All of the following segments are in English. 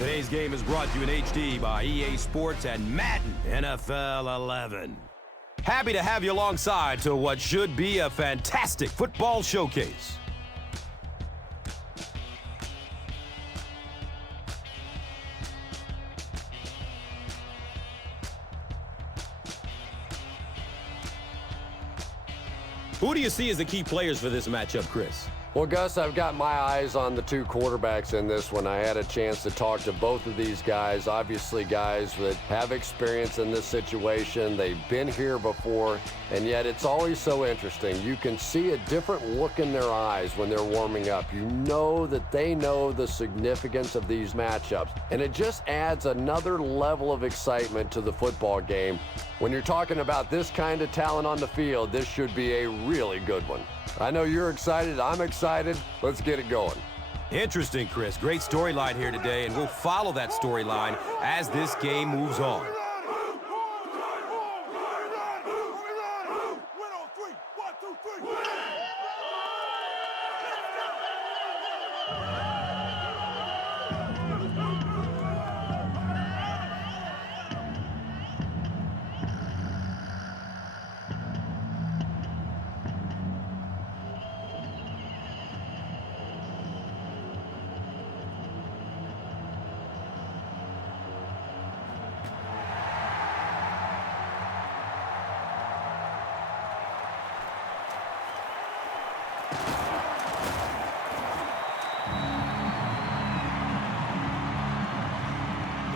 Today's game is brought to you in HD by EA Sports and Madden NFL 11. Happy to have you alongside to what should be a fantastic football showcase. Who do you see as the key players for this matchup, Chris? Well, Gus, I've got my eyes on the two quarterbacks in this one. I had a chance to talk to both of these guys, obviously guys that have experience in this situation. They've been here before, and yet it's always so interesting. You can see a different look in their eyes when they're warming up. You know that they know the significance of these matchups, and it just adds another level of excitement to the football game. When you're talking about this kind of talent on the field, this should be a really good one. I know you're excited. I'm excited. Let's get it going. Interesting, Chris. Great storyline here today, and we'll follow that storyline as this game moves on.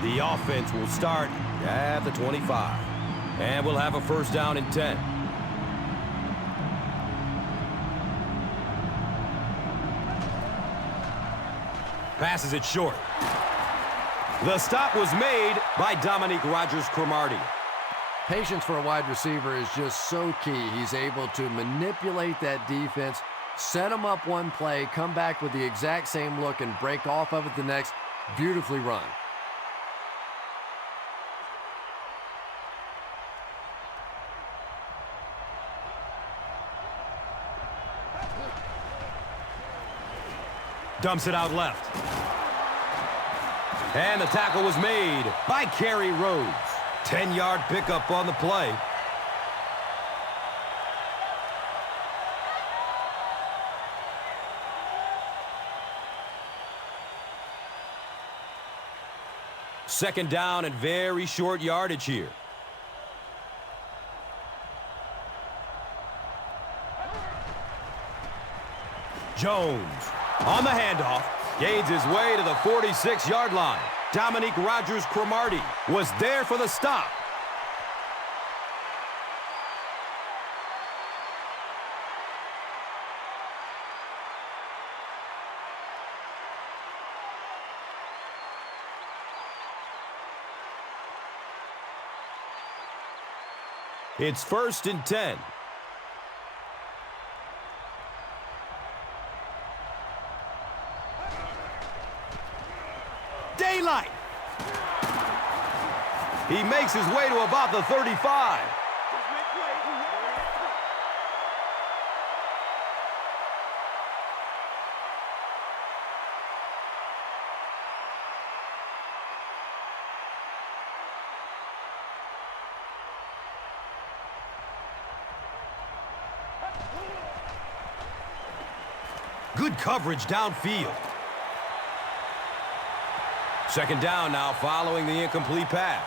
The offense will start at the 25. And we'll have a first down and 10. Passes it short. The stop was made by Dominique Rodgers-Cromartie. Patience for a wide receiver is just so key. He's able to manipulate that defense, set them up one play, come back with the exact same look, and break off of it the next. Beautifully run. Dumps it out left. And the tackle was made by Kerry Rhodes. 10-yard pickup on the play. Second down and very short yardage here. Jones on the handoff, gains his way to the 46-yard line. Dominique Rodgers-Cromartie was there for the stop. It's first and 10. Daylight. He makes his way to about the 35. Good coverage downfield. Second down now following the incomplete pass.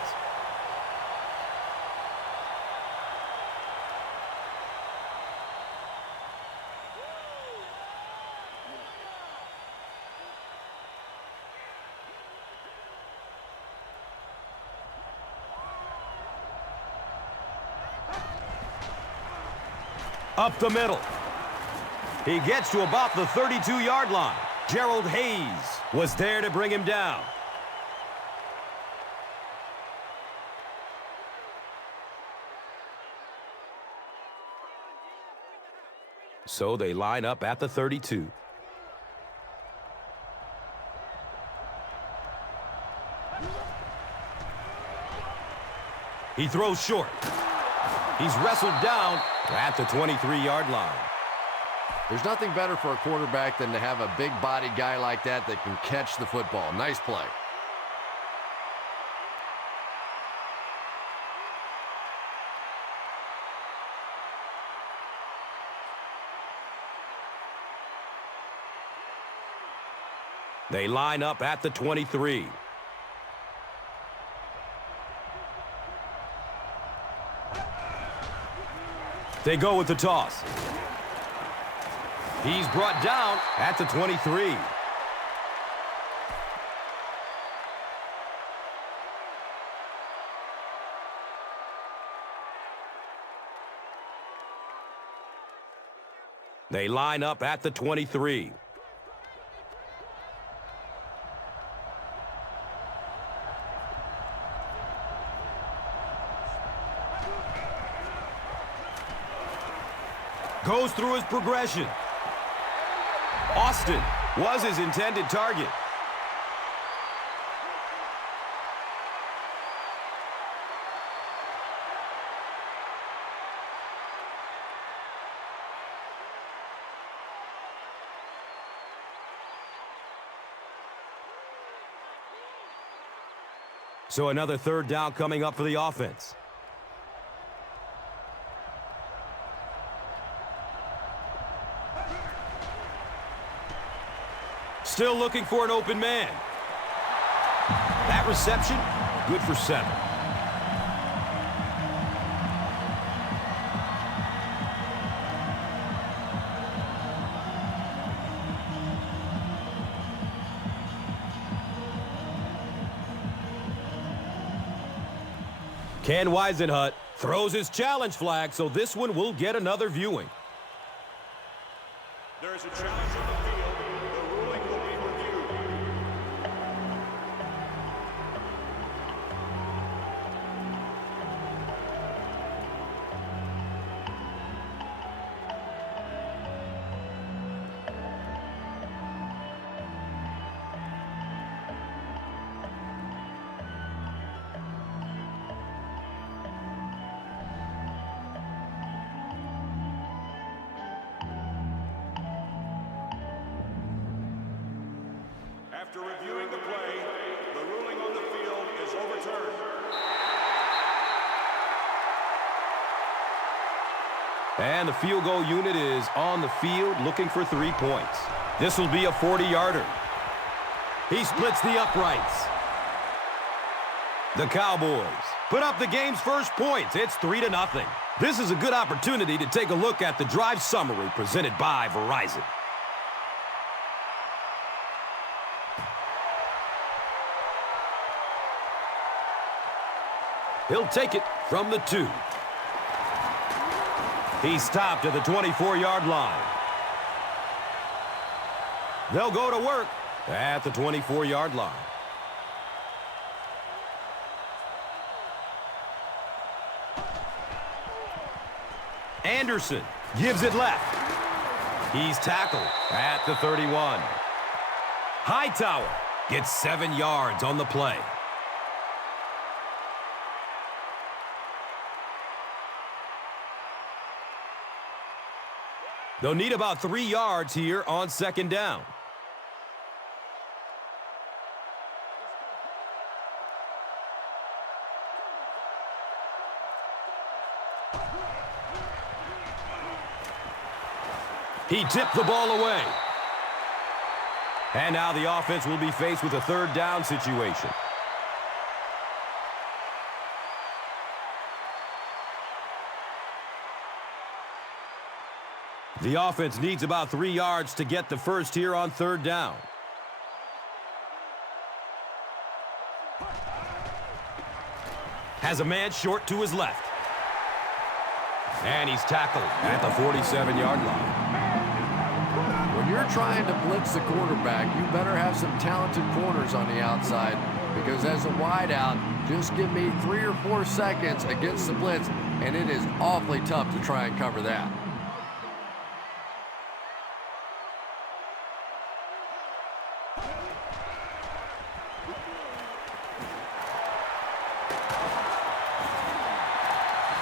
Up the middle. He gets to about the 32-yard line. Gerald Hayes was there to bring him down. So they line up at the 32. He throws short. He's wrestled down at the 23-yard line. There's nothing better for a quarterback than to have a big body guy like that that can catch the football. Nice play. They line up at the 23. They go with the toss. He's brought down at the 23. They line up at the 23. Goes through his progression. Austin was his intended target. So another third down coming up for the offense. Still looking for an open man. That reception, good for 7. Ken Weisenhut throws his challenge flag, so this one will get another viewing. There is a challenge on the field. The ruling will be reviewed. After reviewing the play, the ruling on the field is overturned. And the field goal unit is on the field looking for 3 points. This will be a 40-yarder. He splits the uprights. The Cowboys put up the game's first points. It's 3-0. This is a good opportunity to take a look at the drive summary presented by Verizon. He'll take it from the 2. He's stopped at the 24-yard line. They'll go to work at the 24-yard line. Anderson gives it left. He's tackled at the 31. Hightower gets 7 yards on the play. They'll need about 3 yards here on second down. He tipped the ball away. And now the offense will be faced with a third down situation. The offense needs about 3 yards to get the first here on third down. Has a man short to his left. And he's tackled at the 47-yard line. When you're trying to blitz the quarterback, you better have some talented corners on the outside, because as a wideout, just give me 3 or 4 seconds against the blitz, and it is awfully tough to try and cover that.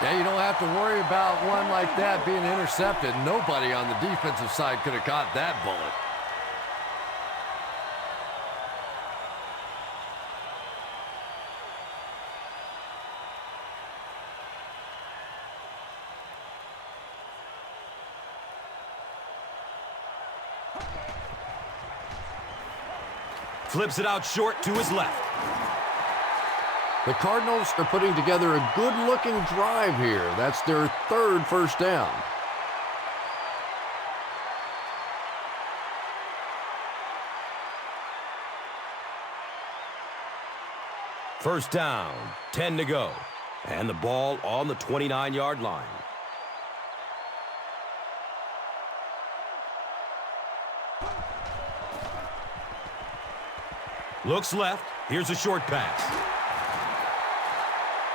Yeah, you don't have to worry about one like that being intercepted. Nobody on the defensive side could have caught that bullet. Flips it out short to his left. The Cardinals are putting together a good-looking drive here. That's their third first down. First down, 10 to go. And the ball on the 29-yard line. Looks left. Here's a short pass.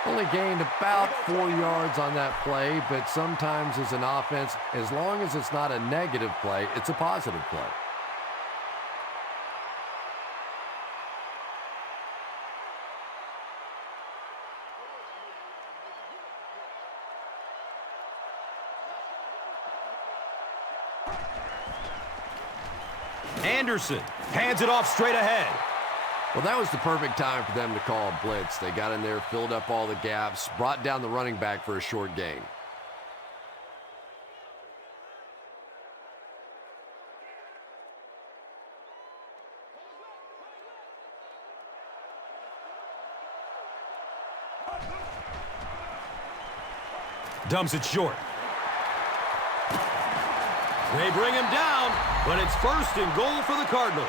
Only gained about 4 yards on that play, but sometimes as an offense, as long as it's not a negative play, it's a positive play. Anderson hands it off straight ahead. Well, that was the perfect time for them to call a blitz. They got in there, filled up all the gaps, brought down the running back for a short gain. Dumps it short. They bring him down, but it's first and goal for the Cardinals.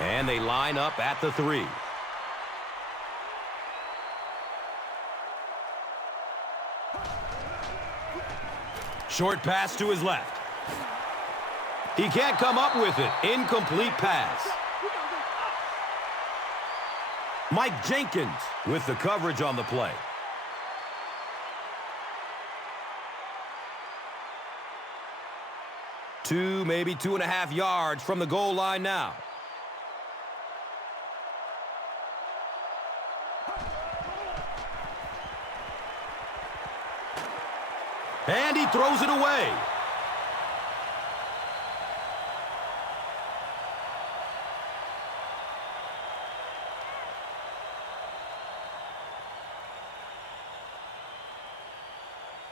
And they line up at the 3. Short pass to his left. He can't come up with it. Incomplete pass. Mike Jenkins with the coverage on the play. Maybe 2.5 yards from the goal line now. And he throws it away.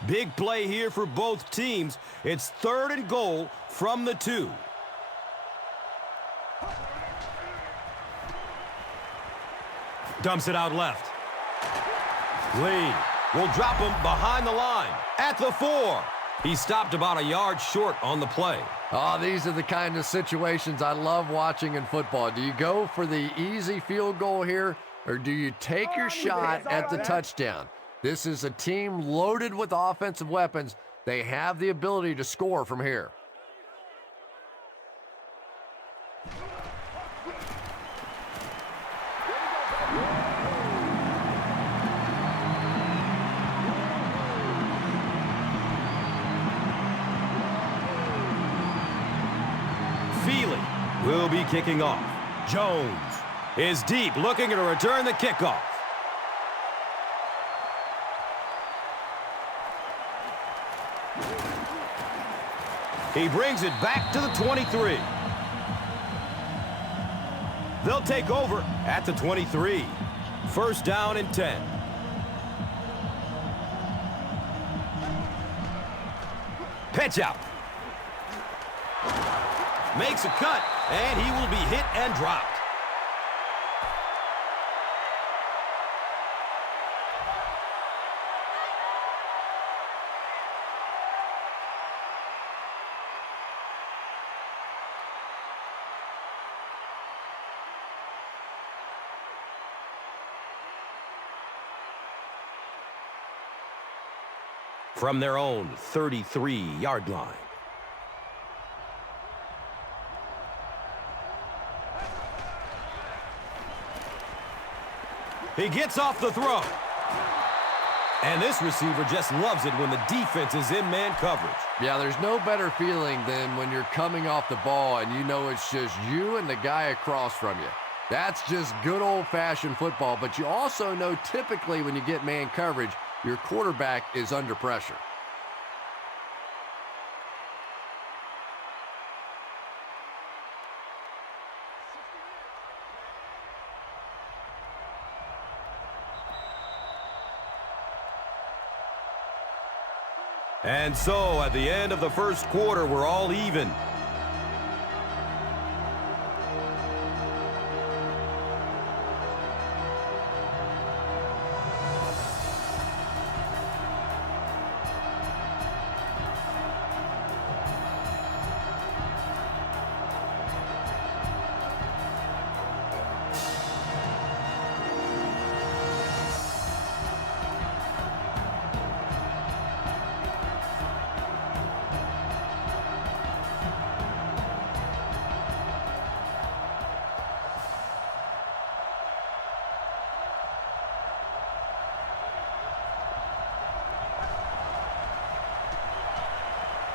Big play here for both teams. It's 3rd and goal from the 2. Dumps it out left. Lee will drop him behind the line at the 4. He stopped about a yard short on the play. Oh, these are the kind of situations I love watching in football. Do you go for the easy field goal here, or do you take your shot at the touchdown? This is a team loaded with offensive weapons. They have the ability to score from here. Will be kicking off. Jones is deep, looking to return the kickoff. He brings it back to the 23. They'll take over at the 23. First down and 10. Pitch out. Makes a cut, and he will be hit and dropped. From their own 33-yard line. He gets off the throw. And this receiver just loves it when the defense is in man coverage. Yeah, there's no better feeling than when you're coming off the ball and you know it's just you and the guy across from you. That's just good old-fashioned football, but you also know typically when you get man coverage, your quarterback is under pressure. And so, at the end of the first quarter, we're all even.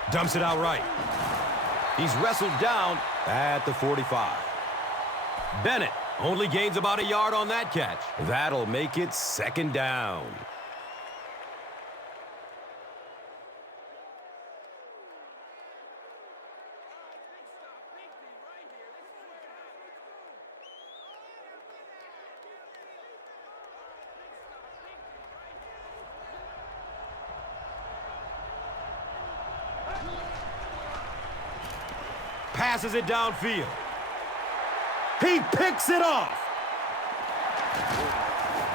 Dumps it out right. He's wrestled down at the 45. Bennett only gains about a yard on that catch. That'll make it second down. Passes it downfield. He picks it off.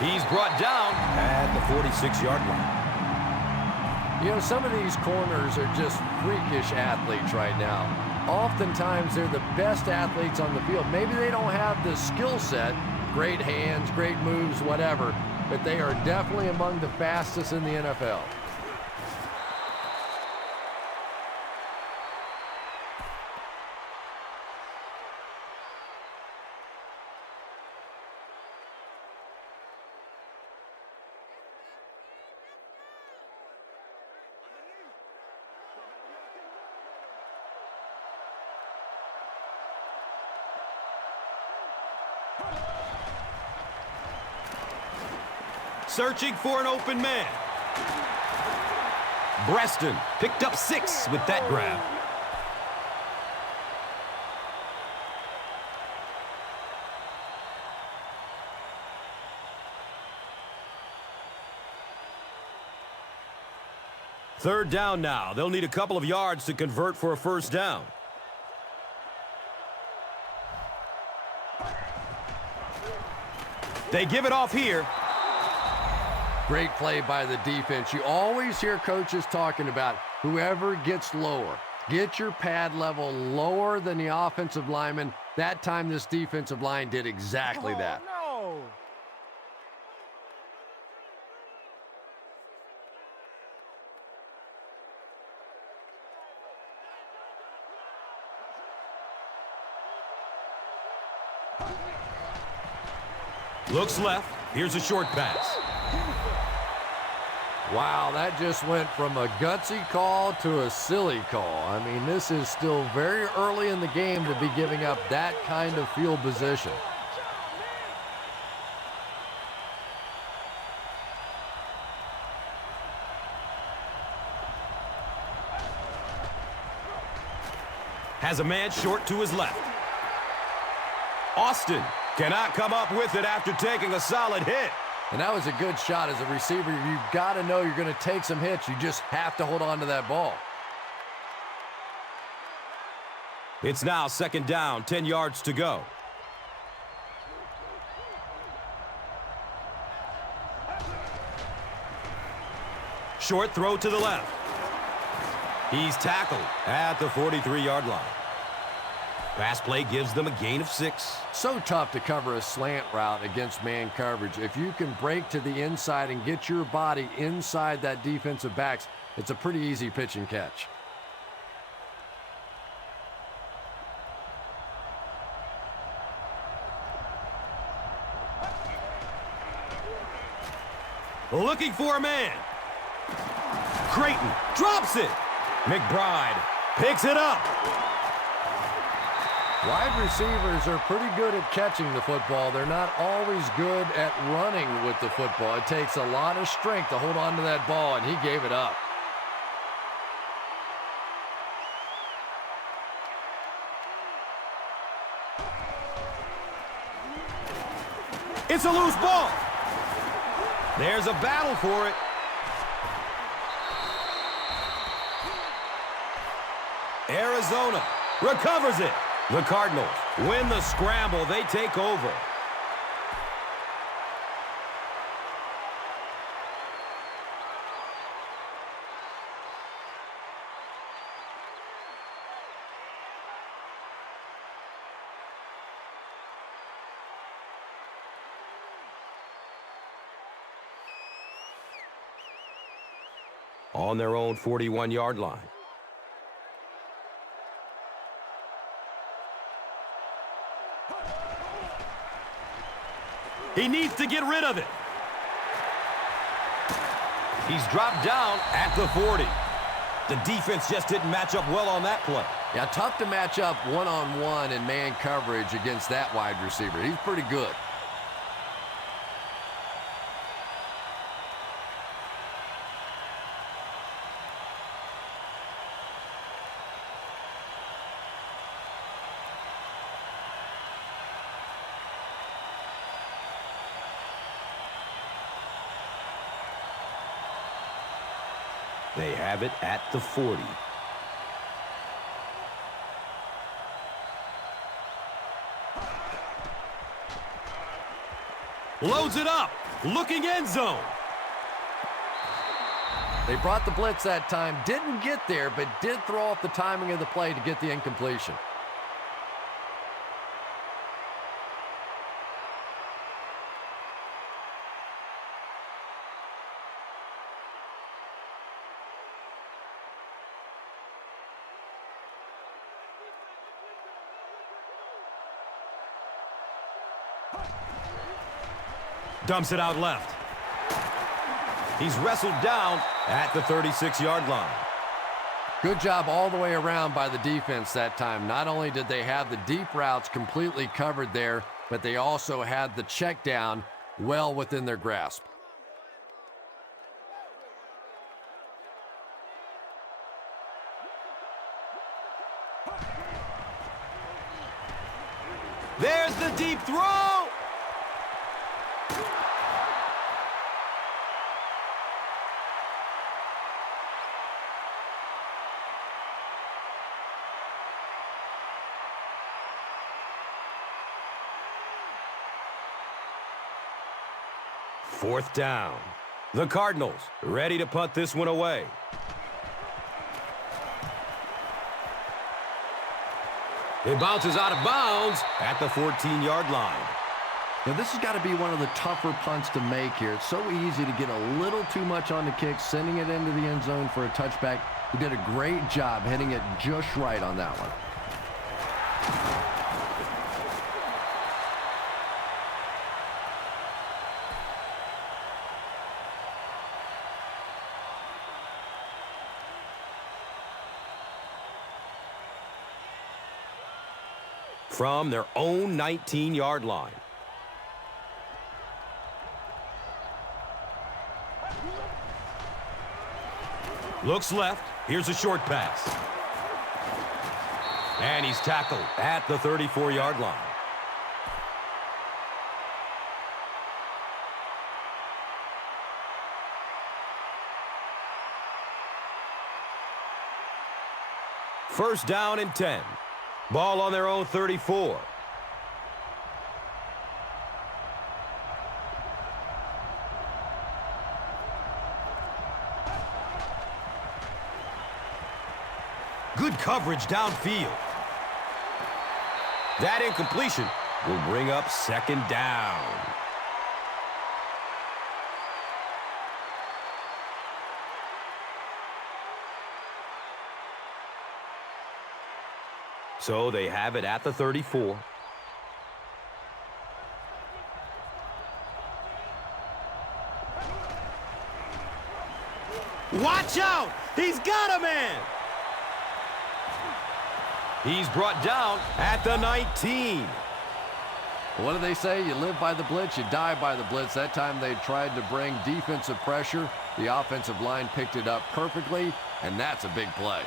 He's brought down at the 46-yard line. You know, some of these corners are just freakish athletes right now. Oftentimes, they're the best athletes on the field. Maybe they don't have the skill set, great hands, great moves, whatever, but they are definitely among the fastest in the NFL. Searching for an open man. Breaston picked up 6 with that grab. Third down now. They'll need a couple of yards to convert for a first down. They give it off here. Great play by the defense. You always hear coaches talking about whoever gets lower. Get your pad level lower than the offensive lineman. That time this defensive line did exactly that. No. Looks left. Here's a short pass. Wow, that just went from a gutsy call to a silly call. I mean, this is still very early in the game to be giving up that kind of field position. Has a man short to his left. Austin cannot come up with it after taking a solid hit. And that was a good shot. As a receiver, you've got to know you're going to take some hits. You just have to hold on to that ball. It's now second down, 10 yards to go. Short throw to the left. He's tackled at the 43-yard line. Pass play gives them a gain of 6. So tough to cover a slant route against man coverage. If you can break to the inside and get your body inside that defensive backs, it's a pretty easy pitch and catch. Looking for a man. Creighton drops it. McBride picks it up. Wide receivers are pretty good at catching the football. They're not always good at running with the football. It takes a lot of strength to hold on to that ball, and he gave it up. It's a loose ball. There's a battle for it. Arizona recovers it. The Cardinals win the scramble. They take over. On their own 41-yard line. He needs to get rid of it. He's dropped down at the 40. The defense just didn't match up well on that play. Yeah, tough to match up one-on-one in man coverage against that wide receiver. He's pretty good. They have it at the 40. Loads it up. Looking end zone. They brought the blitz that time. Didn't get there, but did throw off the timing of the play to get the incompletion. Dumps it out left. He's wrestled down at the 36-yard line. Good job all the way around by the defense that time. Not only did they have the deep routes completely covered there, but they also had the check down well within their grasp. There's the deep throw. Fourth down. The Cardinals ready to punt this one away. It bounces out of bounds at the 14-yard line. Now, this has got to be one of the tougher punts to make here. It's so easy to get a little too much on the kick, sending it into the end zone for a touchback. He did a great job hitting it just right on that one. From their own 19-yard line. Looks left. Here's a short pass. And he's tackled at the 34-yard line. First down and 10. Ball on their own 34. Good coverage downfield. That incompletion will bring up second down. So they have it at the 34. Watch out! He's got a man! He's brought down at the 19. What do they say? You live by the blitz, you die by the blitz. That time they tried to bring defensive pressure. The offensive line picked it up perfectly, and that's a big play.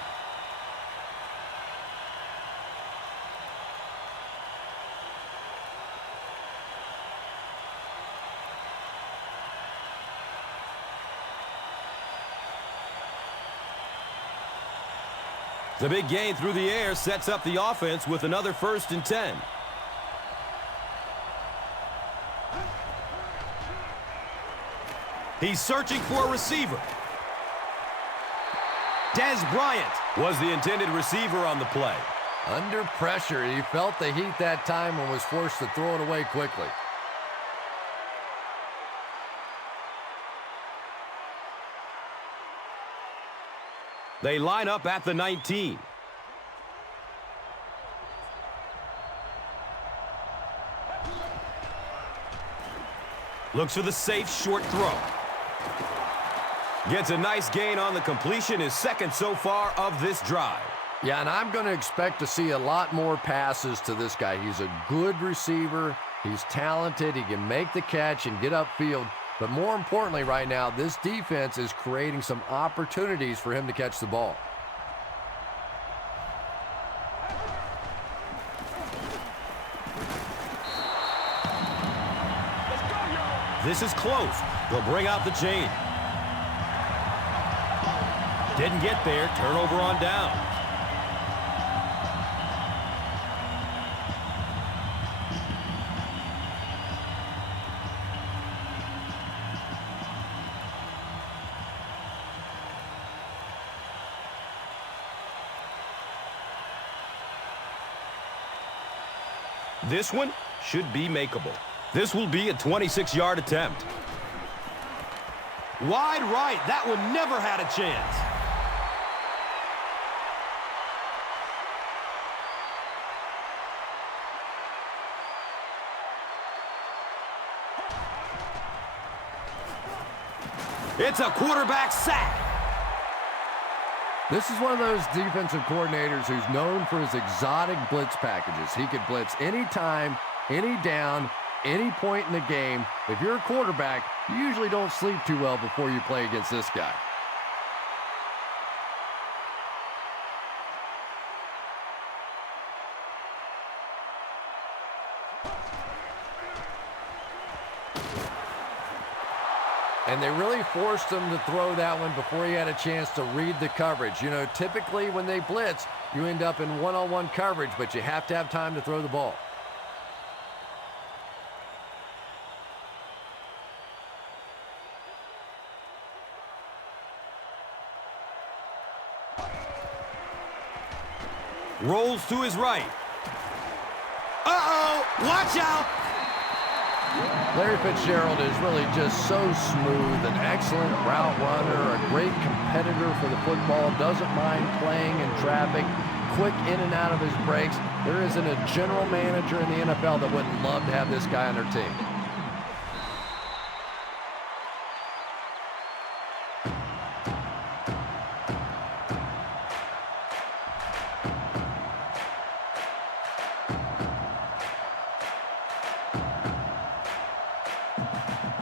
The big gain through the air sets up the offense with another 1st and 10. He's searching for a receiver. Dez Bryant was the intended receiver on the play. Under pressure, he felt the heat that time and was forced to throw it away quickly. They line up at the 19. Looks for the safe short throw. Gets a nice gain on the completion, his 2nd so far of this drive. Yeah, and I'm going to expect to see a lot more passes to this guy. He's a good receiver. He's talented. He can make the catch and get upfield. But more importantly right now, this defense is creating some opportunities for him to catch the ball. This is close. They'll bring out the chain. Didn't get there. Turnover on down. This one should be makeable. This will be a 26-yard attempt. Wide right. That one never had a chance. It's a quarterback sack. This is one of those defensive coordinators who's known for his exotic blitz packages. He could blitz anytime, any down, any point in the game. If you're a quarterback, you usually don't sleep too well before you play against this guy. And they really forced him to throw that one before he had a chance to read the coverage. You know, typically when they blitz, you end up in one-on-one coverage, but you have to have time to throw the ball. Rolls to his right. Uh-oh! Watch out! Larry Fitzgerald is really just so smooth, an excellent route runner, a great competitor for the football, doesn't mind playing in traffic, quick in and out of his breaks. There isn't a general manager in the NFL that wouldn't love to have this guy on their team.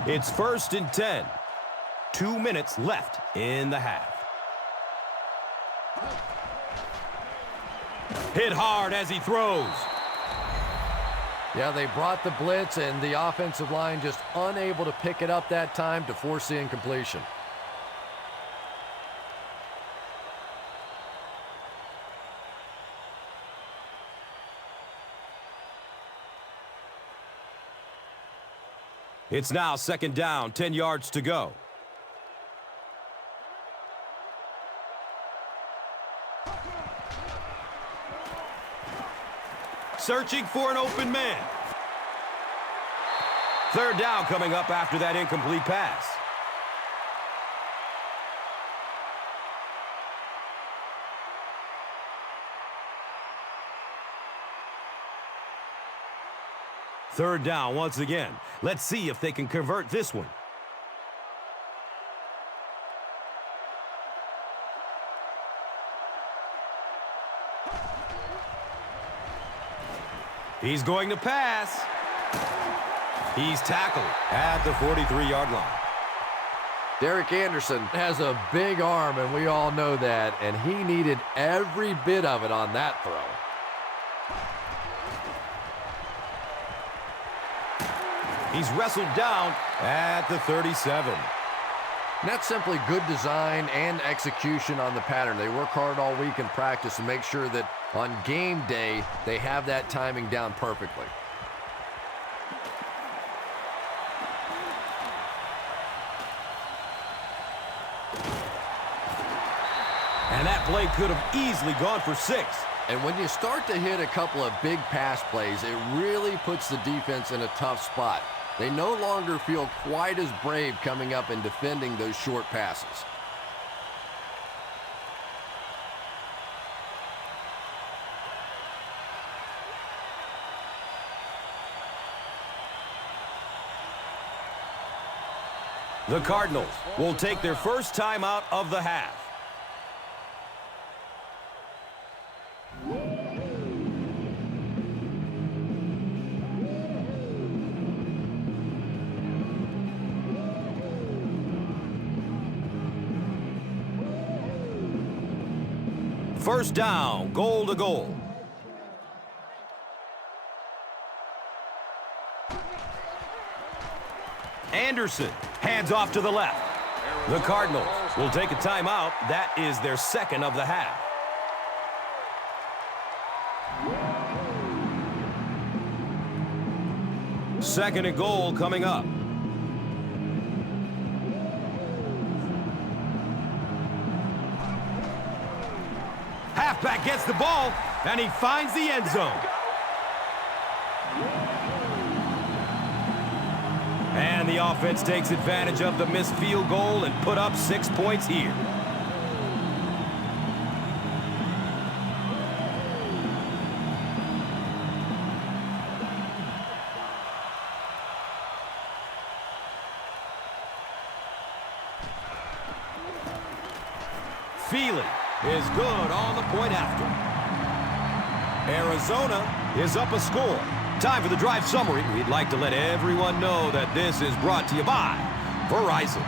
It's 1st and 10. 2 minutes left in the half. Hit hard as he throws. Yeah, they brought the blitz, and the offensive line just unable to pick it up that time to force the incompletion. It's now 2nd down, 10 yards to go. Searching for an open man. 3rd down coming up after that incomplete pass. Third down once again. Let's see if they can convert this one. He's going to pass. He's tackled at the 43-yard line. Derek Anderson has a big arm, and we all know that, and he needed every bit of it on that throw. He's wrestled down at the 37. And that's simply good design and execution on the pattern. They work hard all week in practice to make sure that on game day, they have that timing down perfectly. And that play could have easily gone for 6. And when you start to hit a couple of big pass plays, it really puts the defense in a tough spot. They no longer feel quite as brave coming up and defending those short passes. The Cardinals will take their first time out of the half. First down, goal to goal. Anderson hands off to the left. The Cardinals will take a timeout. That is their second of the half. Second and goal coming up. Halfback gets the ball, and he finds the end zone. And the offense takes advantage of the missed field goal and put up 6 points here. Feely is good on the point after. Arizona is up a score. Time for the drive summary. We'd like to let everyone know that this is brought to you by Verizon.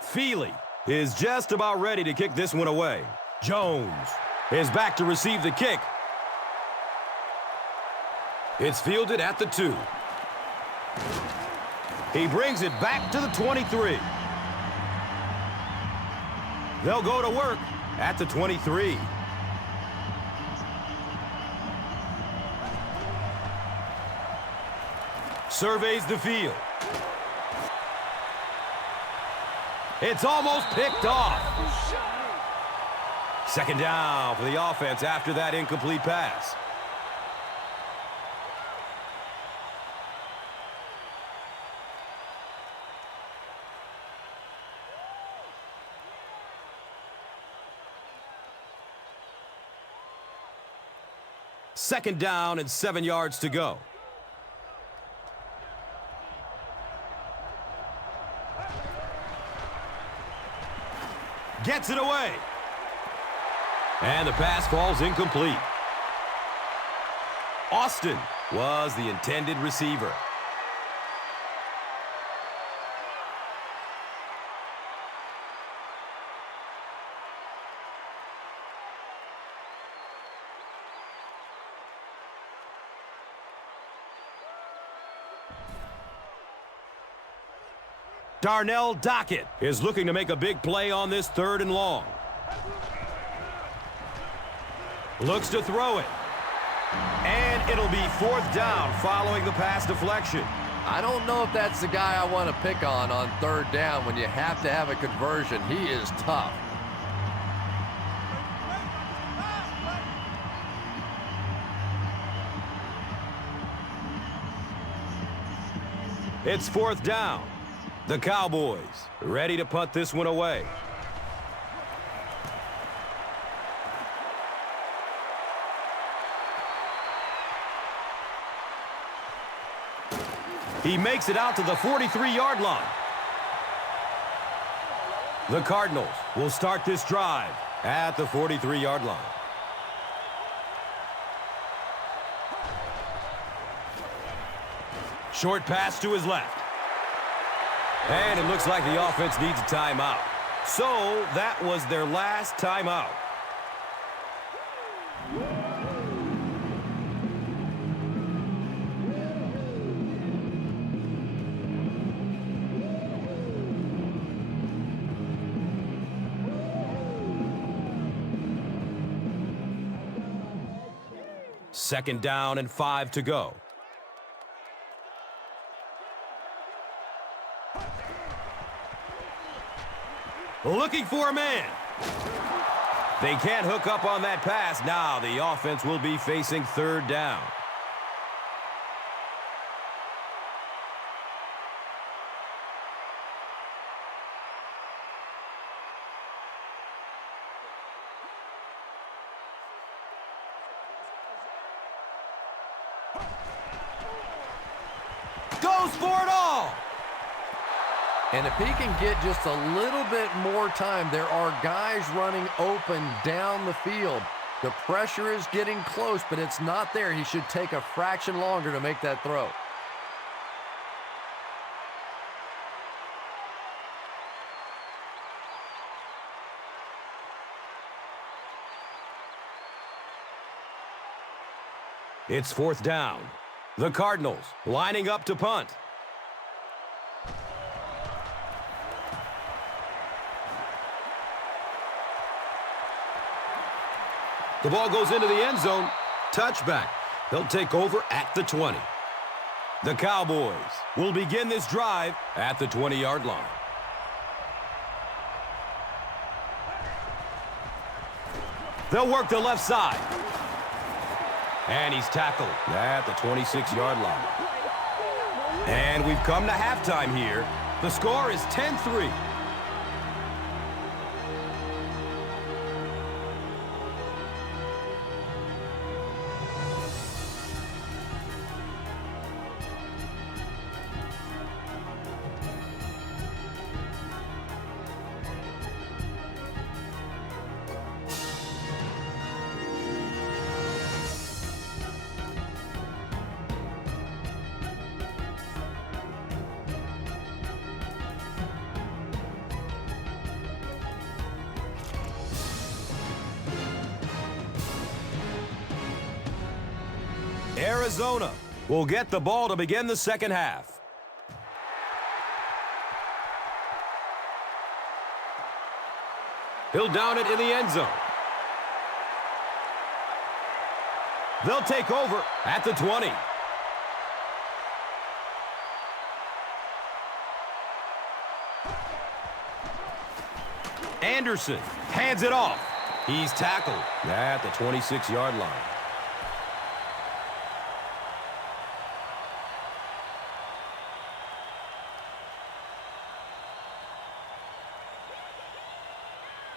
Feely is just about ready to kick this one away. Jones is back to receive the kick. It's fielded at the 2. He brings it back to the 23. They'll go to work at the 23. Surveys the field. It's almost picked off. Second down for the offense after that incomplete pass. Second down and 7 yards to go. Gets it away. And the pass falls incomplete. Austin was the intended receiver. Darnell Dockett is looking to make a big play on this 3rd and long. Looks to throw it. And it'll be 4th down following the pass deflection. I don't know if that's the guy I want to pick on 3rd down when you have to have a conversion. He is tough. It's 4th down. The Cowboys ready to punt this one away. He makes it out to the 43-yard line. The Cardinals will start this drive at the 43-yard line. Short pass to his left. And it looks like the offense needs a timeout. So that was their last timeout. Second down and 5 to go. Looking for a man. They can't hook up on that pass. Now the offense will be facing 3rd down. Goes for it all. And if he can get just a little bit more time, there are guys running open down the field. The pressure is getting close, but it's not there. He should take a fraction longer to make that throw. It's 4th down. The Cardinals lining up to punt. The ball goes into the end zone. Touchback. He'll take over at the 20. The Cowboys will begin this drive at the 20-yard line. They'll work the left side. And he's tackled at the 26-yard line. And we've come to halftime here. The score is 10-3. Arizona will get the ball to begin the second half. He'll down it in the end zone. They'll take over at the 20. Anderson hands it off. He's tackled at the 26-yard line.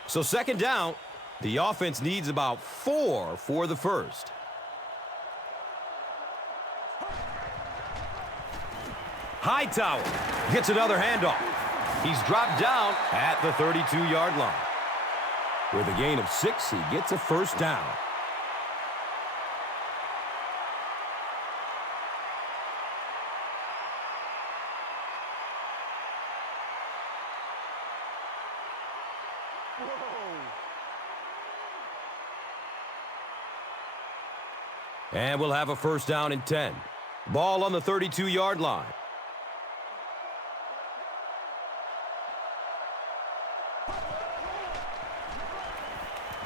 So second down, the offense needs about 4 for the first. Hightower gets another handoff. He's dropped down at the 32-yard line. With a gain of 6, he gets a first down. And we'll have a first down and 10. Ball on the 32-yard line.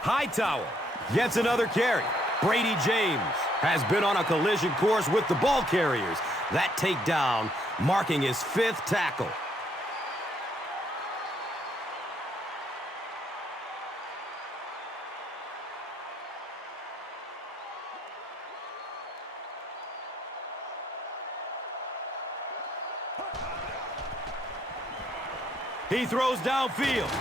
Hightower gets another carry. Brady James has been on a collision course with the ball carriers. That takedown marking his 5th tackle. He throws downfield.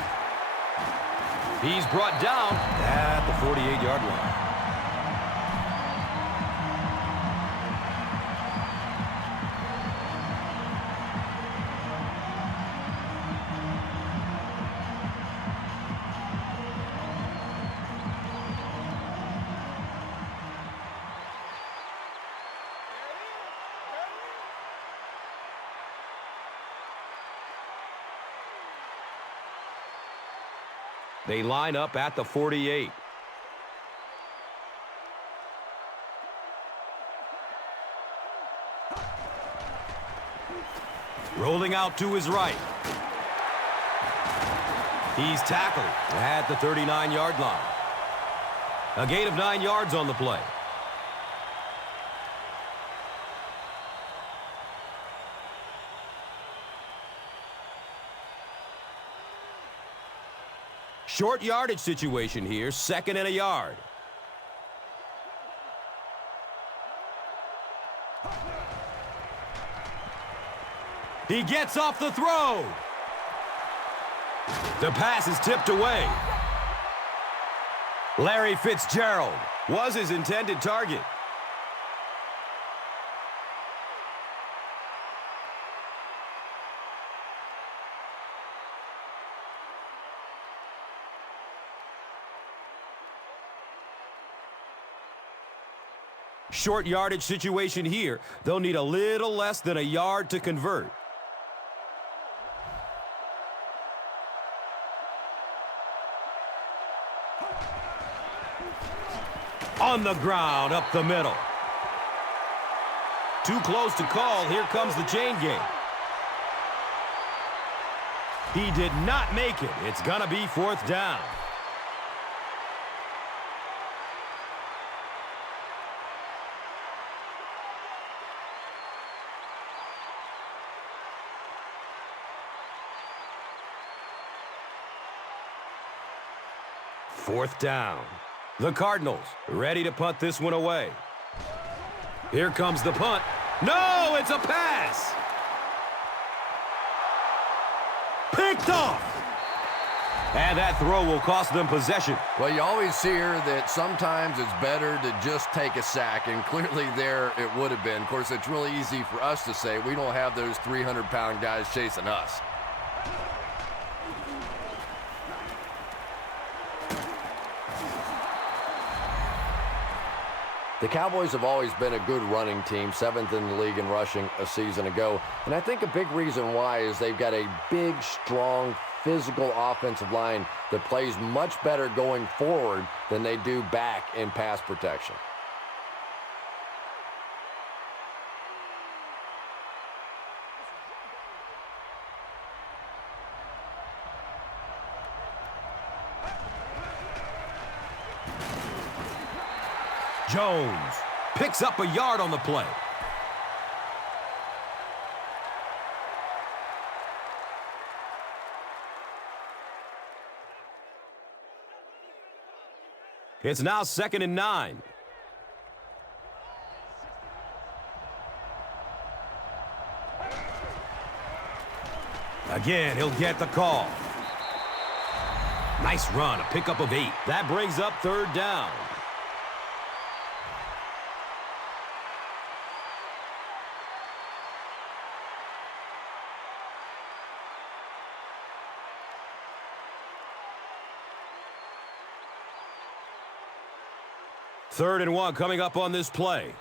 He's brought down at the 48-yard line. They line up at the 48. Rolling out to his right. He's tackled at the 39-yard line. A gain of 9 yards on the play. Short yardage situation here, 2nd and a yard. He gets off the throw. The pass is tipped away. Larry Fitzgerald was his intended target. Short yardage situation here. They'll need a little less than a yard to convert. On the ground, up the middle. Too close to call. Here comes the chain gang. He did not make it. It's going to be 4th down. Fourth down. The Cardinals ready to punt this one away. Here comes the punt. No, it's a pass. Picked off. And that throw will cost them possession. Well, you always hear that sometimes it's better to just take a sack, and clearly there it would have been. Of course, it's really easy for us to say. We don't have those 300-pound guys chasing us. The Cowboys have always been a good running team, 7th in the league in rushing a season ago. And I think a big reason why is they've got a big, strong, physical offensive line that plays much better going forward than they do back in pass protection. Jones picks up a yard on the play. It's now 2nd and 9. Again, he'll get the call. Nice run, a pickup of 8. That brings up 3rd down. Third and 1 coming up on this play.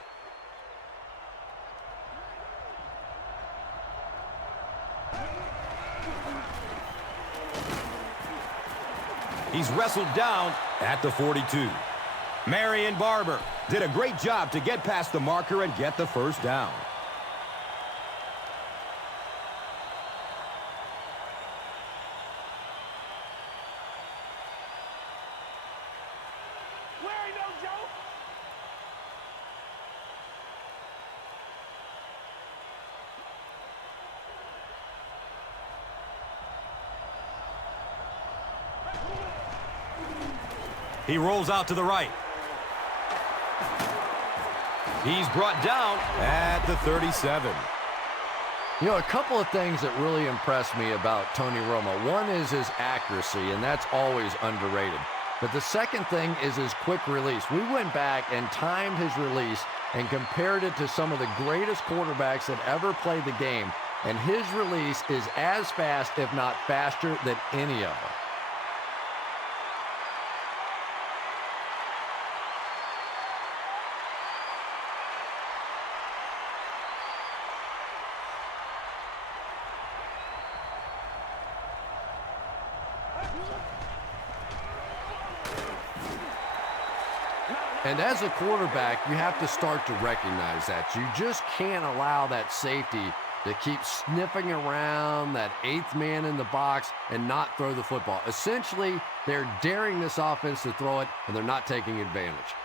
He's wrestled down at the 42. Marion Barber did a great job to get past the marker and get the 1st down. He rolls out to the right. He's brought down at the 37. You know, a couple of things that really impressed me about Tony Romo. One is his accuracy, and that's always underrated. But the second thing is his quick release. We went back and timed his release and compared it to some of the greatest quarterbacks that ever played the game. And his release is as fast, if not faster, than any of them. And as a quarterback, you have to start to recognize that. You just can't allow that safety to keep sniffing around that eighth man in the box and not throw the football. Essentially, they're daring this offense to throw it, and they're not taking advantage.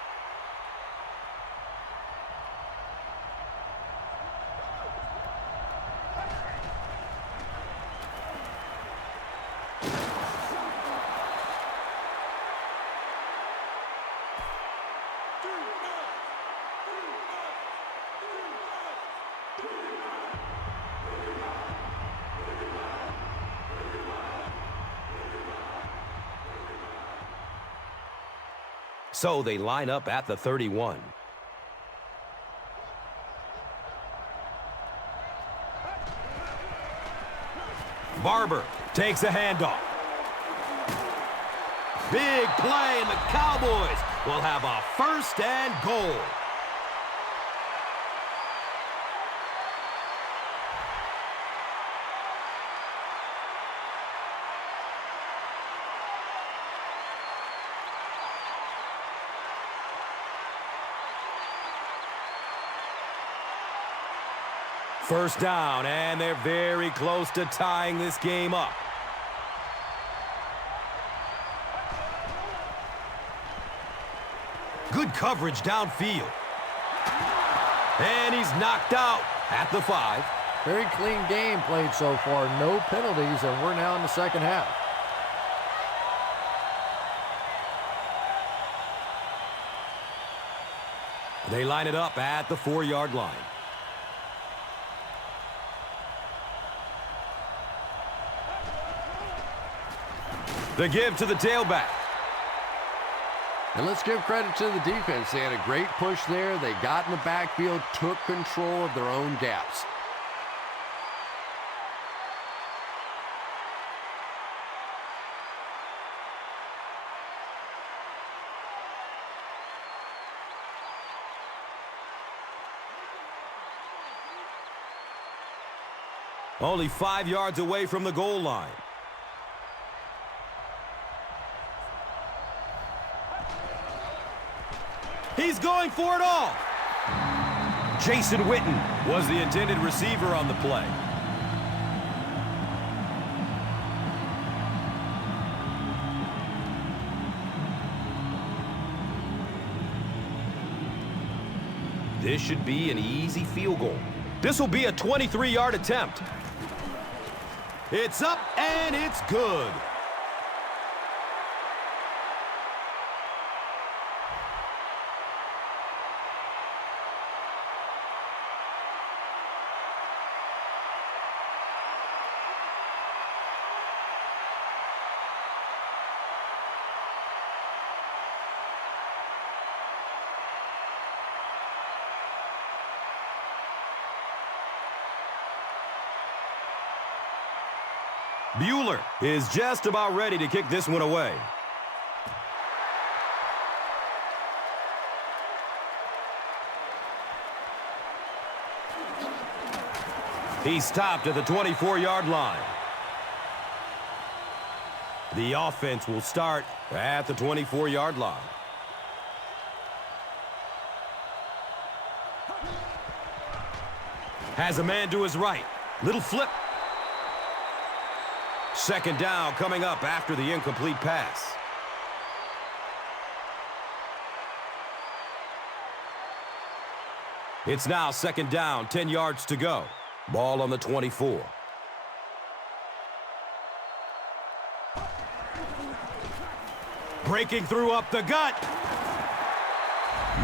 So they line up at the 31. Barber takes a handoff. Big play, and the Cowboys will have a first and goal. First down, and they're very close to tying this game up. Good coverage downfield. And he's knocked out at the 5. Very clean game played so far. No penalties, and we're now in the second half. They line it up at the 4-yard line. The give to the tailback. And let's give credit to the defense. They had a great push there. They got in the backfield, took control of their own gaps. Only 5 yards away from the goal line. He's going for it all. Jason Witten was the intended receiver on the play. This should be an easy field goal. This will be a 23-yard attempt. It's up and it's good. Bueller is just about ready to kick this one away. He stopped at the 24-yard line. The offense will start at the 24-yard line. Has a man to his right. Little flip. Second down coming up after the incomplete pass. It's now second down, 10 yards to go. Ball on the 24. Breaking through up the gut.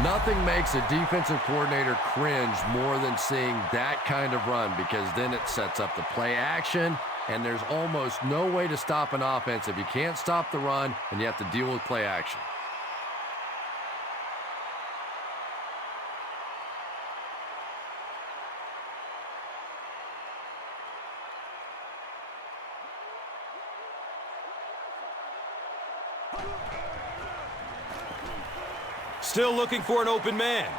Nothing makes a defensive coordinator cringe more than seeing that kind of run, because then it sets up the play action, and there's almost no way to stop an offense if you can't stop the run and you have to deal with play action. Still looking for an open man.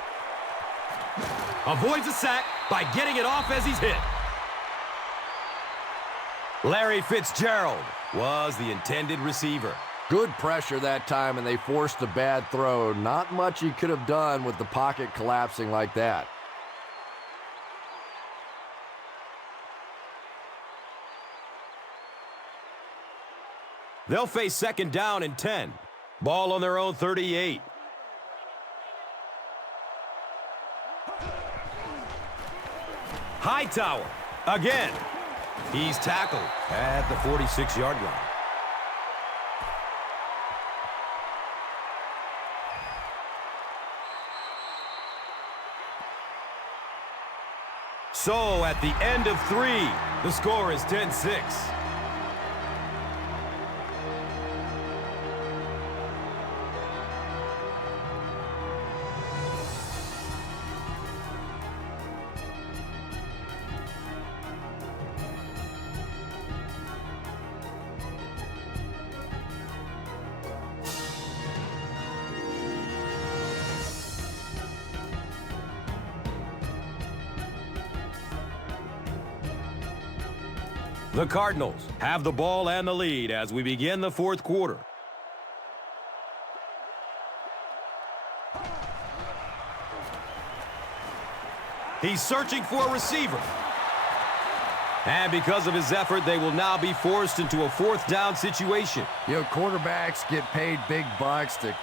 Avoids a sack by getting it off as he's hit. Larry Fitzgerald was the intended receiver. Good pressure that time, and they forced a bad throw. Not much he could have done with the pocket collapsing like that. They'll face second down and 10. Ball on their own 38. Hightower again. He's tackled at the 46-yard line. So at the end of 3, the score is 10-6. The Cardinals have the ball and the lead as we begin the fourth quarter. He's searching for a receiver. And because of his effort, they will now be forced into a fourth down situation. You know, quarterbacks get paid big bucks to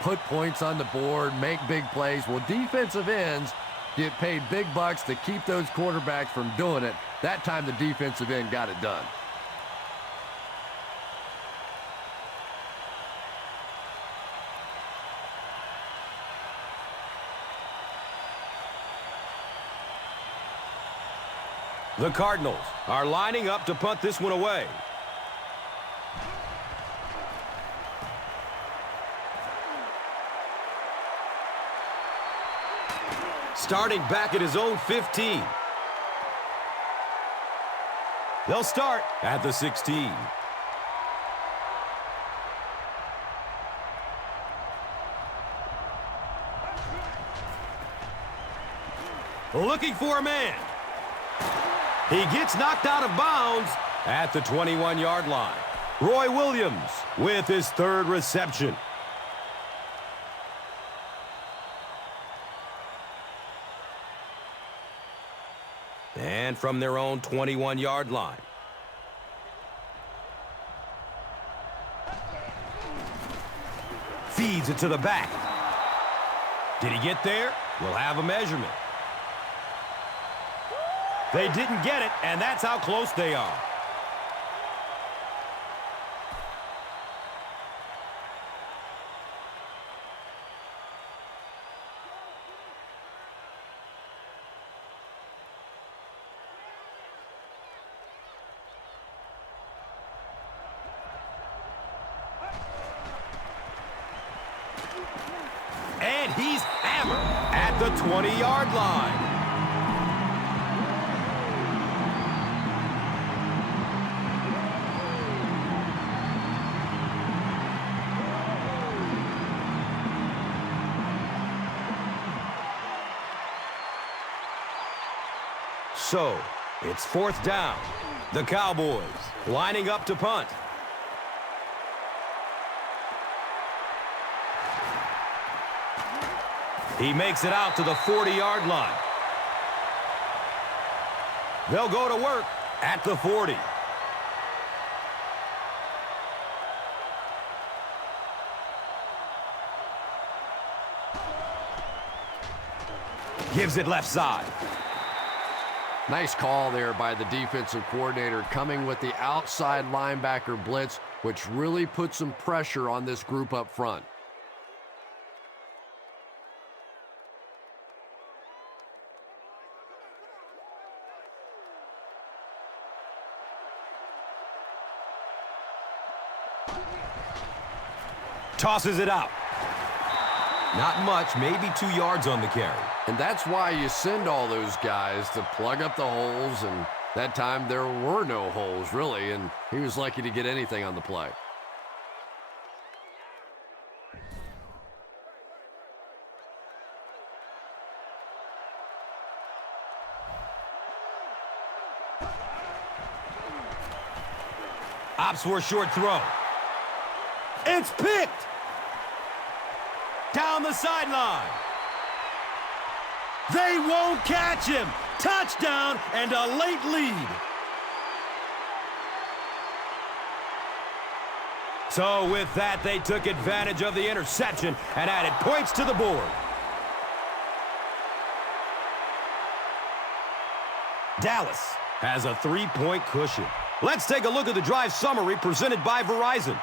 put points on the board, make big plays. Well, defensive ends get paid big bucks to keep those quarterbacks from doing it. That time the defensive end got it done. The Cardinals are lining up to punt this one away. Starting back at his own 15. They'll start at the 16. Looking for a man. He gets knocked out of bounds at the 21-yard line. Roy Williams with his third reception. And from their own 21-yard line. Feeds it to the back. Did he get there? We'll have a measurement. They didn't get it, and that's how close they are. And he's hammered at the 20-yard line. So, it's fourth down. The Cowboys lining up to punt. He makes it out to the 40-yard line. They'll go to work at the 40. Gives it left side. Nice call there by the defensive coordinator, coming with the outside linebacker blitz, which really put some pressure on this group up front. Tosses it out. Not much, maybe 2 yards on the carry. And that's why you send all those guys to plug up the holes, and that time there were no holes, really, and he was lucky to get anything on the play. Opts for a short throw. It's picked! Down the sideline. They won't catch him. Touchdown and a late lead. So with that, they took advantage of the interception and added points to the board. Dallas has a 3-point cushion. Let's take a look at the drive summary presented by Verizon.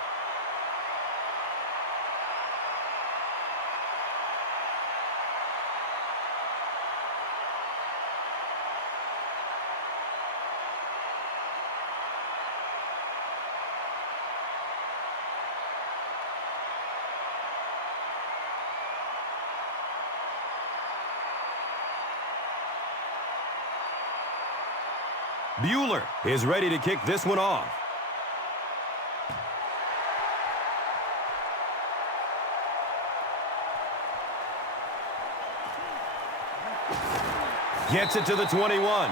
Bueller is ready to kick this one off. Gets it to the 21.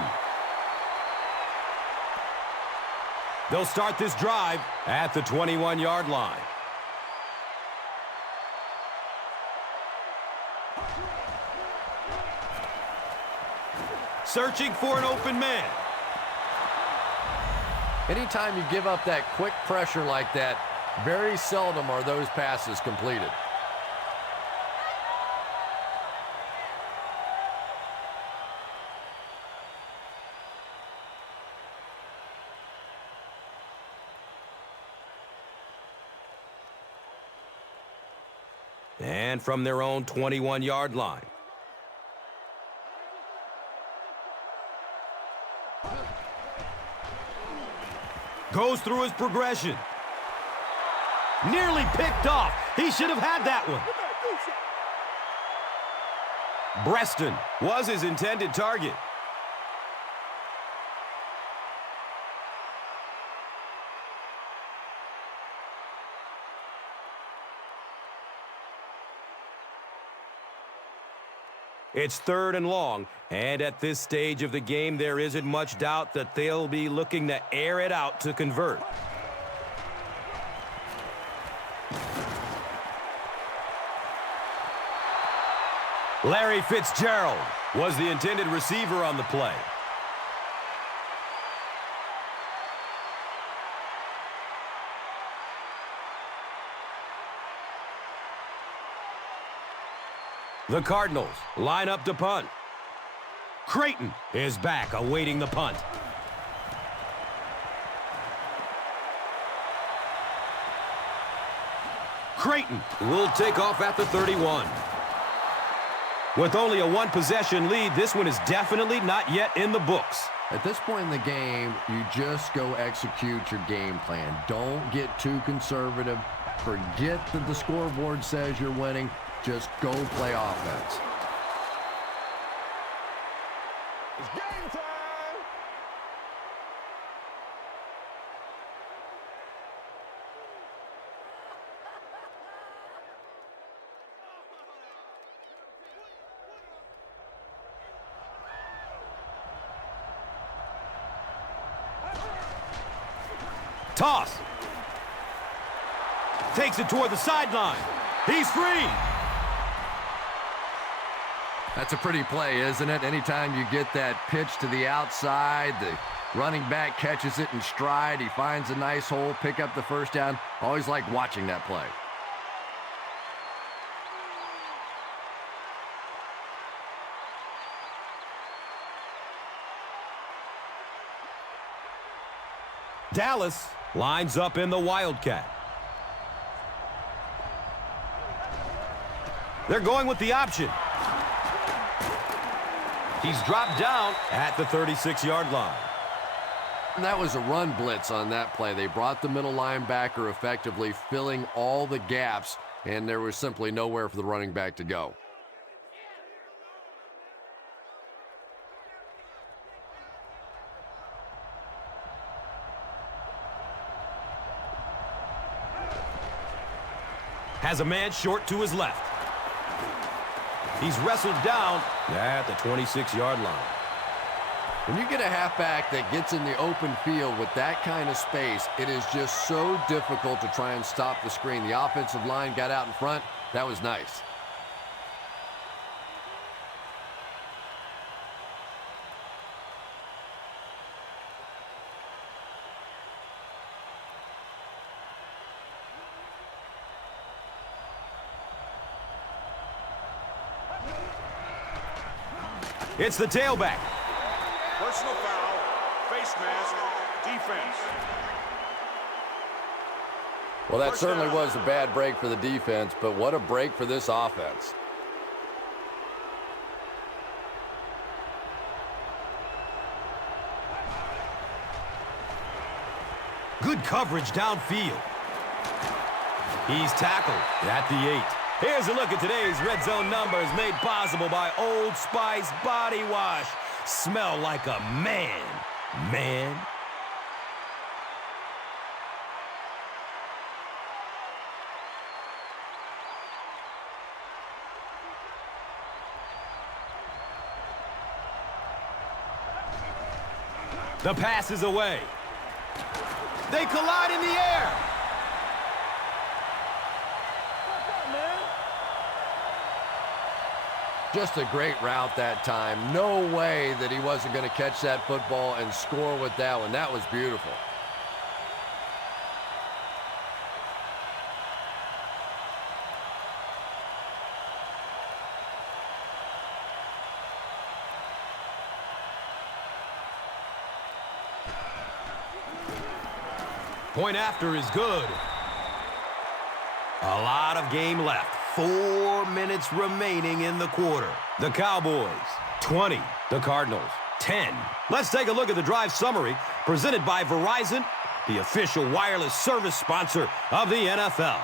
They'll start this drive at the 21-yard line. Searching for an open man. Anytime you give up that quick pressure like that, very seldom are those passes completed. And from their own 21-yard line. Goes through his progression. Nearly picked off. He should have had that one. Breaston was his intended target. It's 3rd and long, and at this stage of the game, there isn't much doubt that they'll be looking to air it out to convert. Larry Fitzgerald was the intended receiver on the play. The Cardinals line up to punt. Creighton is back, awaiting the punt. Creighton will take off at the 31. With only a 1-possession lead, this one is definitely not yet in the books. At this point in the game, you just go execute your game plan. Don't get too conservative. Forget that the scoreboard says you're winning. Just go play offense. It's game time! Toss. Takes it toward the sideline. He's free. That's a pretty play, isn't it? Anytime you get that pitch to the outside, the running back catches it in stride. He finds a nice hole, pick up the first down. Always like watching that play. Dallas lines up in the Wildcat. They're going with the option. He's dropped down at the 36-yard line. And that was a run blitz on that play. They brought the middle linebacker effectively, filling all the gaps and there was simply nowhere for the running back to go. Has a man short to his left. He's wrestled down at the 26-yard line. When you get a halfback that gets in the open field with that kind of space, it is just so difficult to try and stop the screen. The offensive line got out in front. That was nice. It's the tailback. Personal foul, face mask, defense. Well, that certainly was a bad break for the defense, but what a break for this offense. Good coverage downfield. He's tackled at the 8. Here's a look at today's red zone numbers made possible by Old Spice Body Wash. Smell like a man, man. The pass is away. They collide in the air. Just a great route that time. No way that he wasn't going to catch that football and score with that one. That was beautiful. Point after is good. A lot of game left. 4 minutes remaining in the quarter. The Cowboys, 20. The Cardinals, 10. Let's take a look at the drive summary presented by Verizon, the official wireless service sponsor of the NFL.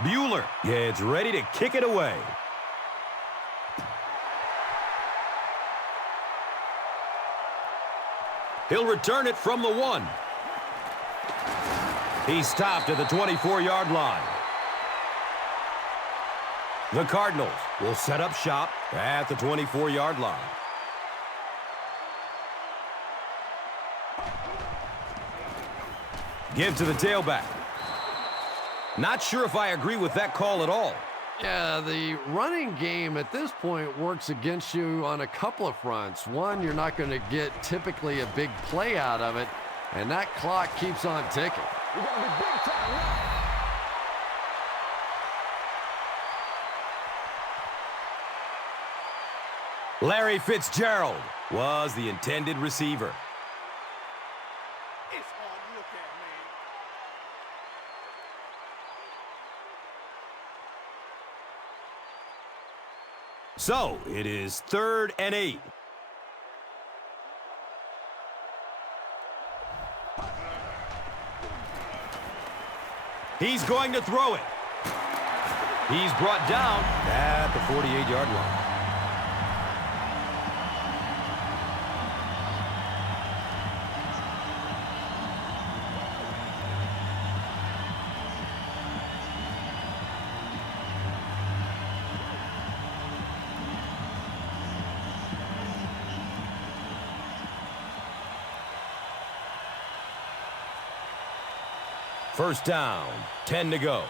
Bueller gets ready to kick it away. He'll return it from the 1. He's stopped at the 24-yard line. The Cardinals will set up shop at the 24-yard line. Give to the tailback. Not sure if I agree with that call at all. Yeah, the running game at this point works against you on a couple of fronts. One, you're not going to get typically a big play out of it, and that clock keeps on ticking. We're going to be big time now. Larry Fitzgerald was the intended receiver. It's hard to look at, man. So it is 3rd and 8. He's going to throw it. He's brought down at the 48-yard line. First down, 10 to go.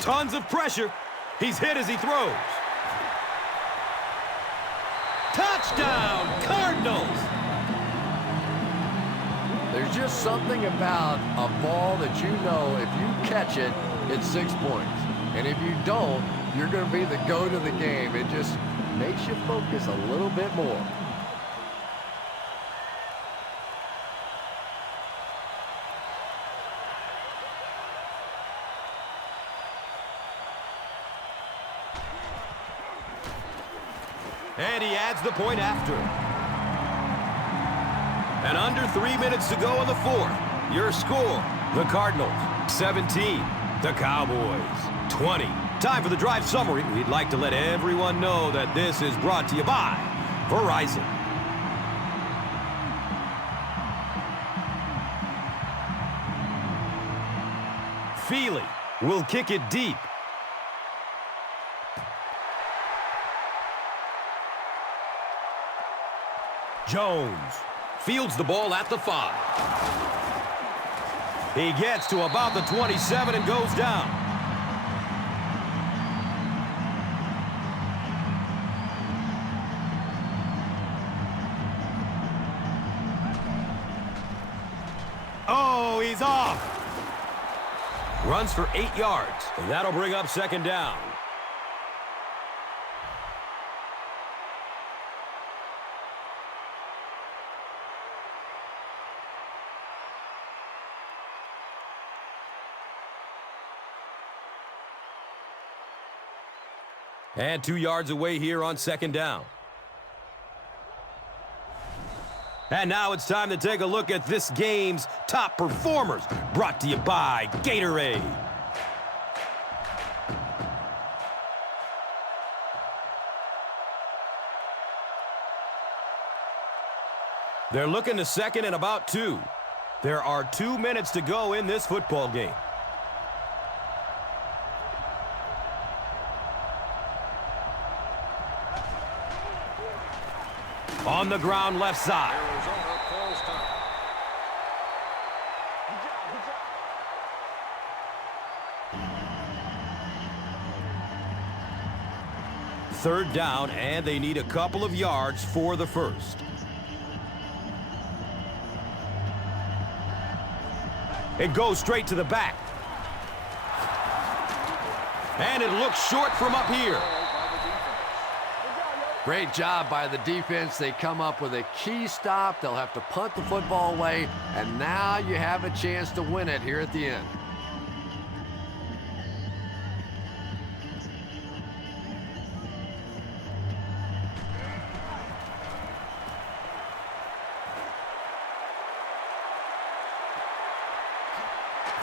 Tons of pressure. He's hit as he throws. Touchdown, Cardinals! There's just something about a ball that you know if you catch it, it's 6 points. And if you don't, you're going to be the goat of the game. It just makes you focus a little bit more. And he adds the point after. And under 3 minutes to go in the fourth. Your score, the Cardinals 17, the Cowboys 20. Time for the drive summary. We'd like to let everyone know that this is brought to you by Verizon. Feely will kick it deep. Jones fields the ball at the 5. He gets to about the 27 and goes down. Oh, he's off. Runs for 8 yards, and that'll bring up second down. And 2 yards away here on second down. And now it's time to take a look at this game's top performers, brought to you by Gatorade. They're looking to second and about 2. There are 2 minutes to go in this football game. On the ground, left side. Third down, and they need a couple of yards for the first. It goes straight to the back. And it looks short from up here. Great job by the defense. They come up with a key stop. They'll have to punt the football away, and now you have a chance to win it here at the end.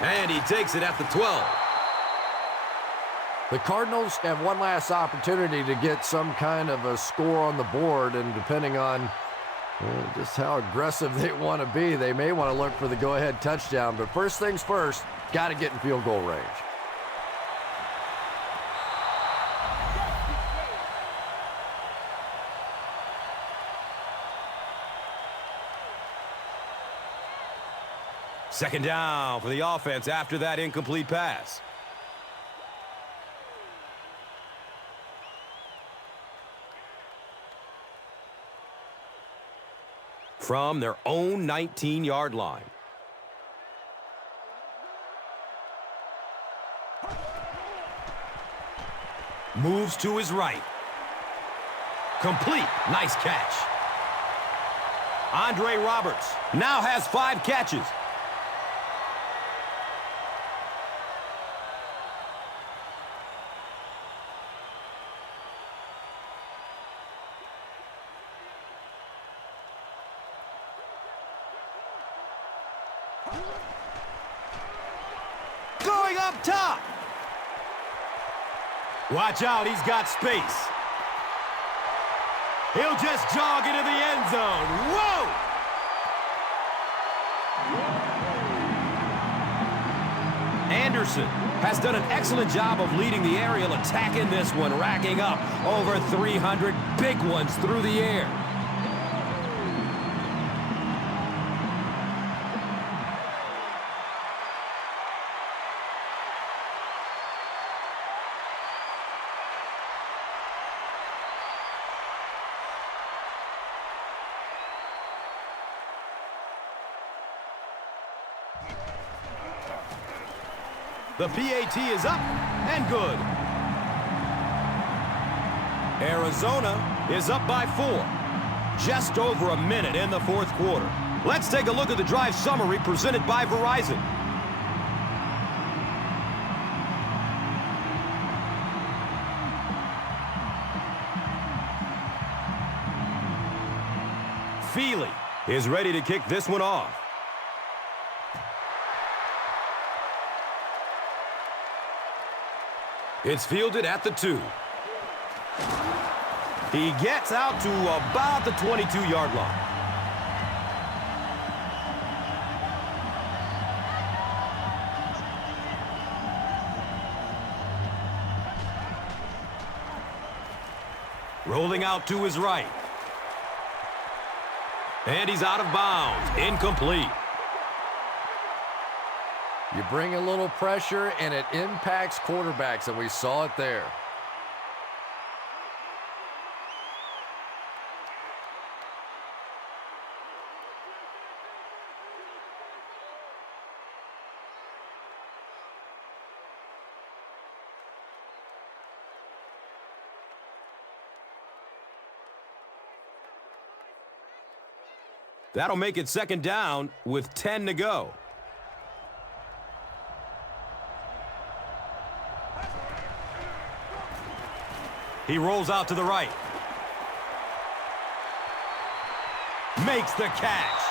And he takes it at the 12. The Cardinals have one last opportunity to get some kind of a score on the board, and depending on just how aggressive they want to be, they may want to look for the go-ahead touchdown. But first things first, got to get in field goal range. Second down for the offense after that incomplete pass. From their own 19-yard line. Moves to his right. Complete. Nice catch. Andre Roberts now has 5 catches. Going up top. Watch out, he's got space. He'll just jog into the end zone. Whoa! Anderson has done an excellent job of leading the aerial attack in this one, racking up over 300 big ones through the air. The PAT is up and good. Arizona is up by 4. Just over a minute in the fourth quarter. Let's take a look at the drive summary presented by Verizon. Feely is ready to kick this one off. It's fielded at the 2. He gets out to about the 22-yard line. Rolling out to his right. And he's out of bounds. Incomplete. You bring a little pressure, and it impacts quarterbacks, and we saw it there. That'll make it second down with 10 to go. He rolls out to the right. Makes the catch.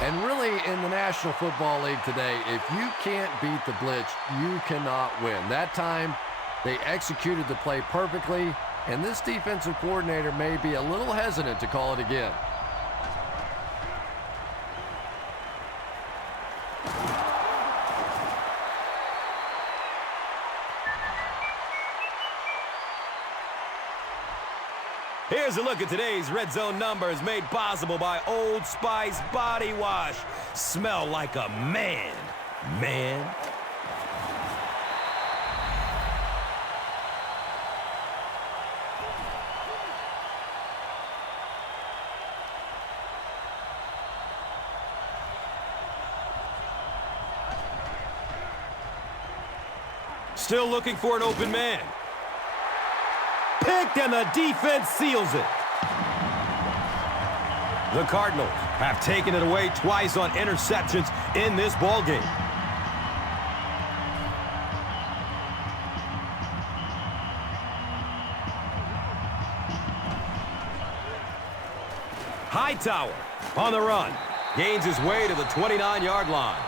And really, in the National Football League today, if you can't beat the blitz, you cannot win. That time, they executed the play perfectly, and this defensive coordinator may be a little hesitant to call it again. Here's a look at today's Red Zone numbers made possible by Old Spice Body Wash. Smell like a man, man. Still looking for an open man. Picked, and the defense seals it. The Cardinals have taken it away twice on interceptions in this ballgame. Hightower on the run. Gains his way to the 29-yard line.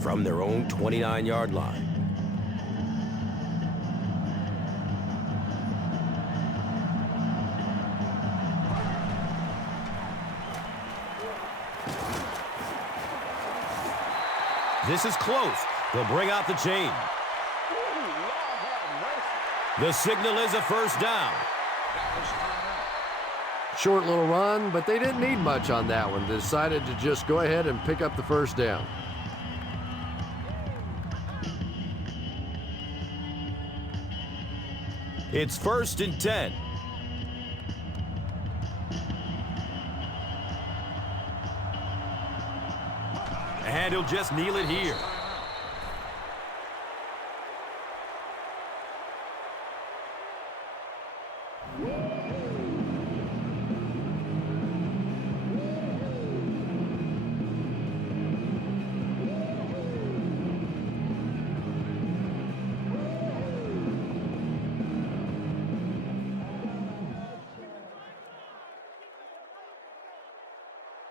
From their own 29-yard line. This is close. They'll bring out the chain. The signal is a first down. Short little run, but they didn't need much on that one. They decided to just go ahead and pick up the first down. It's 1st and 10. And he'll just kneel it here.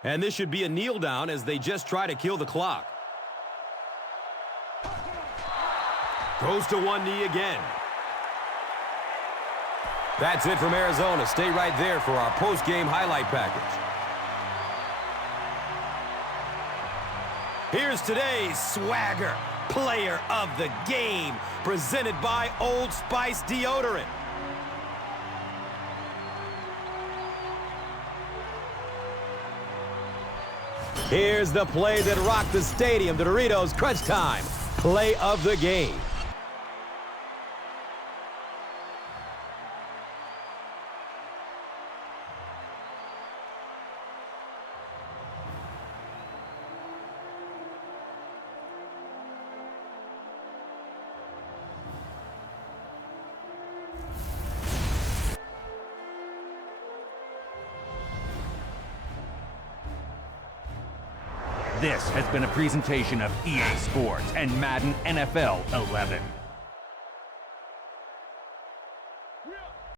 And this should be a kneel down as they just try to kill the clock. Goes to one knee again. That's it from Arizona. Stay right there for our post-game highlight package. Here's today's Swagger Player of the Game, presented by Old Spice Deodorant. Here's the play that rocked the stadium, the Doritos Crunch Time Play of the Game. This has been a presentation of EA Sports and Madden NFL 11.